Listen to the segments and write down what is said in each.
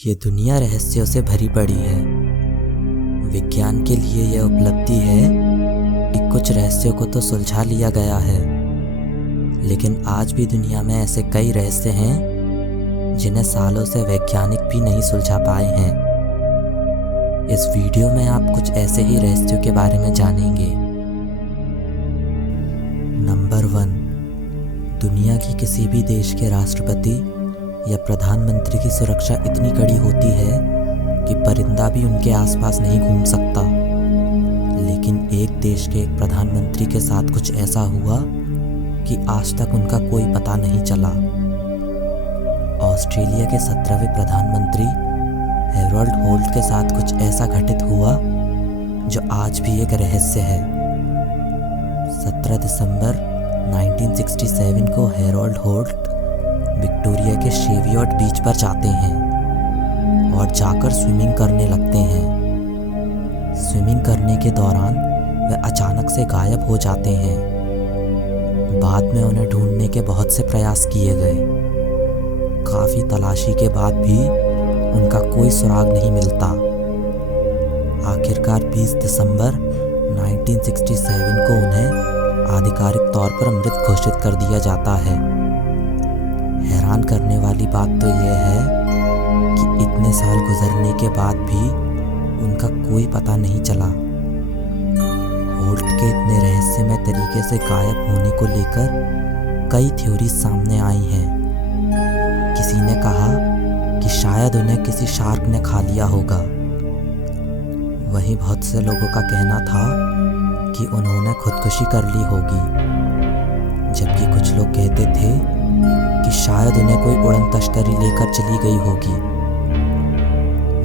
ये दुनिया रहस्यों से भरी पड़ी है। विज्ञान के लिए यह उपलब्धि है कि कुछ रहस्यों को तो सुलझा लिया गया है, लेकिन आज भी दुनिया में ऐसे कई रहस्य हैं जिन्हें सालों से वैज्ञानिक भी नहीं सुलझा पाए हैं। इस वीडियो में आप कुछ ऐसे ही रहस्यों के बारे में जानेंगे। नंबर 1, दुनिया की किसी भी देश के राष्ट्रपति या प्रधानमंत्री की सुरक्षा इतनी कड़ी होती है कि परिंदा भी उनके आसपास नहीं घूम सकता। लेकिन एक देश के एक प्रधानमंत्री के साथ कुछ ऐसा हुआ कि आज तक उनका कोई पता नहीं चला। ऑस्ट्रेलिया के 17वें प्रधानमंत्री हैरोल्ड होल्ट के साथ कुछ ऐसा घटित हुआ जो आज भी एक रहस्य है। 17 दिसंबर 1967 को हैरोल्ड होल्ट विक्टोरिया के शेवियट बीच पर जाते हैं और जाकर स्विमिंग करने लगते हैं। स्विमिंग करने के दौरान वे अचानक से गायब हो जाते हैं। बाद में उन्हें ढूंढने के बहुत से प्रयास किए गए। काफ़ी तलाशी के बाद भी उनका कोई सुराग नहीं मिलता। आखिरकार 20 दिसंबर 1967 को उन्हें आधिकारिक तौर पर मृत घोषित कर दिया जाता है। हैरान करने वाली बात तो यह है कि इतने साल गुजरने के बाद भी उनका कोई पता नहीं चला। होल्ट के इतने रहस्यमय तरीके से गायब होने को लेकर कई थ्योरीज सामने आई हैं। किसी ने कहा कि शायद उन्हें किसी शार्क ने खा लिया होगा। वहीं बहुत से लोगों का कहना था कि उन्होंने खुदकुशी कर ली होगी, जबकि कुछ लोग कहते थे कि शायद उन्हें कोई उड़न तश्तरी लेकर चली गई होगी।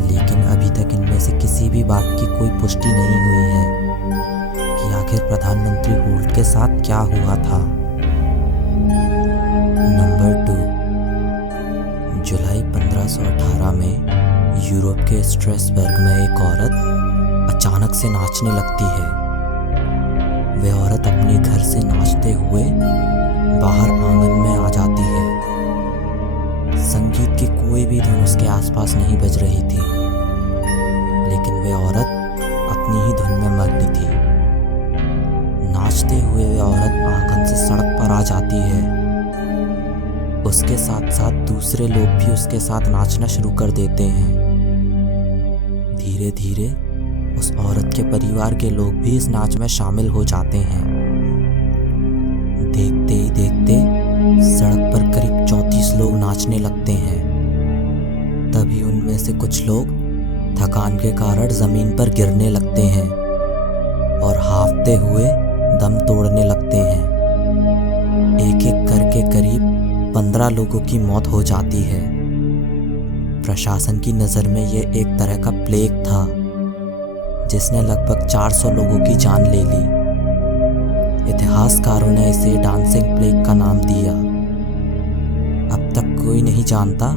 लेकिन अभी तक इनमें से किसी भी बात की कोई पुष्टि नहीं हुई है कि आखिर प्रधानमंत्री होल्ट के साथ क्या हुआ था। नंबर 2, जुलाई 1518 में यूरोप के स्ट्रेसबर्ग में एक औरत अचानक से नाचने लगती है। वह औरत अपने घर से नाचते हुए बाहर आंगन में आ जाती है। संगीत की कोई भी धुन उसके आसपास नहीं बज रही थी, लेकिन वह औरत अपनी ही धुन में मग्न थी। नाचते हुए वह औरत आंगन से सड़क पर आ जाती है। उसके साथ साथ दूसरे लोग भी उसके साथ नाचना शुरू कर देते हैं। धीरे धीरे उस औरत के परिवार के लोग भी इस नाच में शामिल हो जाते हैं। देखते ही देखते सड़क पर करीब 34 लोग नाचने लगते हैं। तभी उनमें से कुछ लोग थकान के कारण जमीन पर गिरने लगते हैं और हांफते हुए दम तोड़ने लगते हैं। एक एक करके करीब 15 लोगों की मौत हो जाती है। प्रशासन की नज़र में यह एक तरह का प्लेग था जिसने लगभग 400 लोगों की जान ले ली। इतिहासकारों ने इसे डांसिंग प्लेग का नाम दिया। अब तक कोई नहीं जानता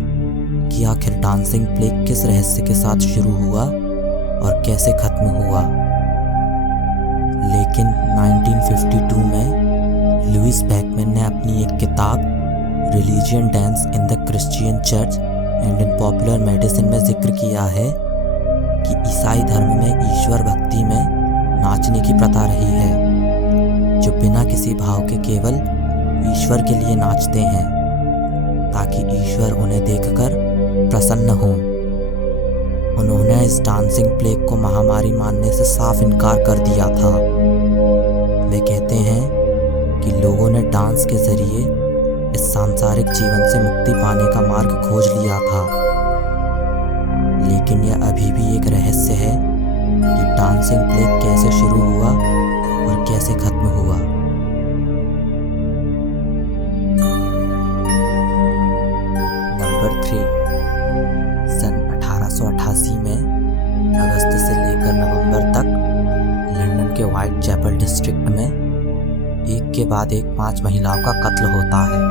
कि आखिर डांसिंग प्लेग किस रहस्य के साथ शुरू हुआ और कैसे खत्म हुआ। लेकिन 1952 में लुइस बैकमैन ने अपनी एक किताब religion dance in the Christian church and in popular medicine में जिक्र किया है कि ईसाई धर्म में ईश्वर भक्ति में नाचने की प्रथा रही है, जो बिना किसी भाव के केवल ईश्वर के लिए नाचते हैं ताकि ईश्वर उन्हें देखकर प्रसन्न हो। उन्होंने इस डांसिंग प्लेग को महामारी मानने से साफ इनकार कर दिया था। वे कहते हैं कि लोगों ने डांस के जरिए इस सांसारिक जीवन से मुक्ति पाने का मार्ग खोज लिया था। लेकिन यह अभी भी एक रहस्य है कि डांसिंग प्लेग कैसे शुरू हुआ और कैसे खत्म हुआ। नंबर 3, सन 1888 में अगस्त से लेकर नवंबर तक लंदन के व्हाइट चैपल डिस्ट्रिक्ट में एक के बाद एक 5 महिलाओं का कत्ल होता है।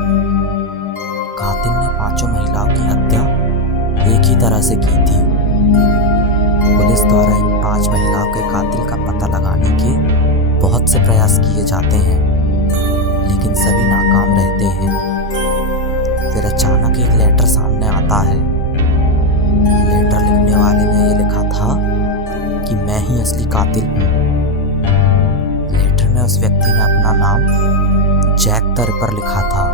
कातिल ने 5 महिलाओं की हत्या एक ही तरह से की थी। पुलिस द्वारा इन 5 महिलाओं के कातिल का पता लगाने के बहुत से प्रयास किए जाते हैं, लेकिन सभी नाकाम रहते हैं। फिर अचानक एक लेटर सामने आता है। ही असली कातिल हूँ। लेटर में उस व्यक्ति ने अपना नाम जैक द रिपर लिखा था।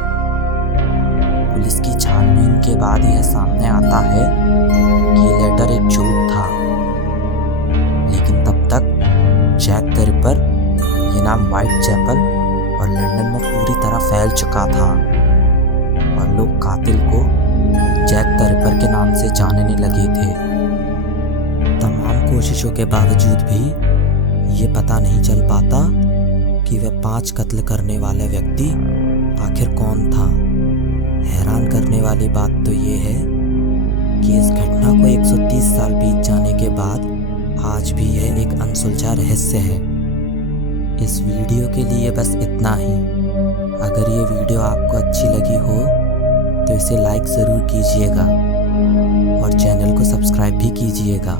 पुलिस की छानबीन के बाद यह सामने आता है कि ये लेटर एक झूठ था, लेकिन तब तक जैक द रिपर ये नाम व्हाइट चैपल और लंदन में पूरी तरह फैल चुका था और लोग कातिल को जैक द रिपर के नाम से जानने लगे थे। तमाम कोशिशों के बावजूद भी ये पता नहीं चल पाता कि वह 5 कत्ल करने वाला व्यक्ति आखिर कौन था। हैरान करने वाली बात तो ये है कि इस घटना को 130 साल बीत जाने के बाद आज भी यह एक अनसुलझा रहस्य है। इस वीडियो के लिए बस इतना ही। अगर ये वीडियो आपको अच्छी लगी हो तो इसे लाइक ज़रूर कीजिएगा और चैनल को सब्सक्राइब भी कीजिएगा।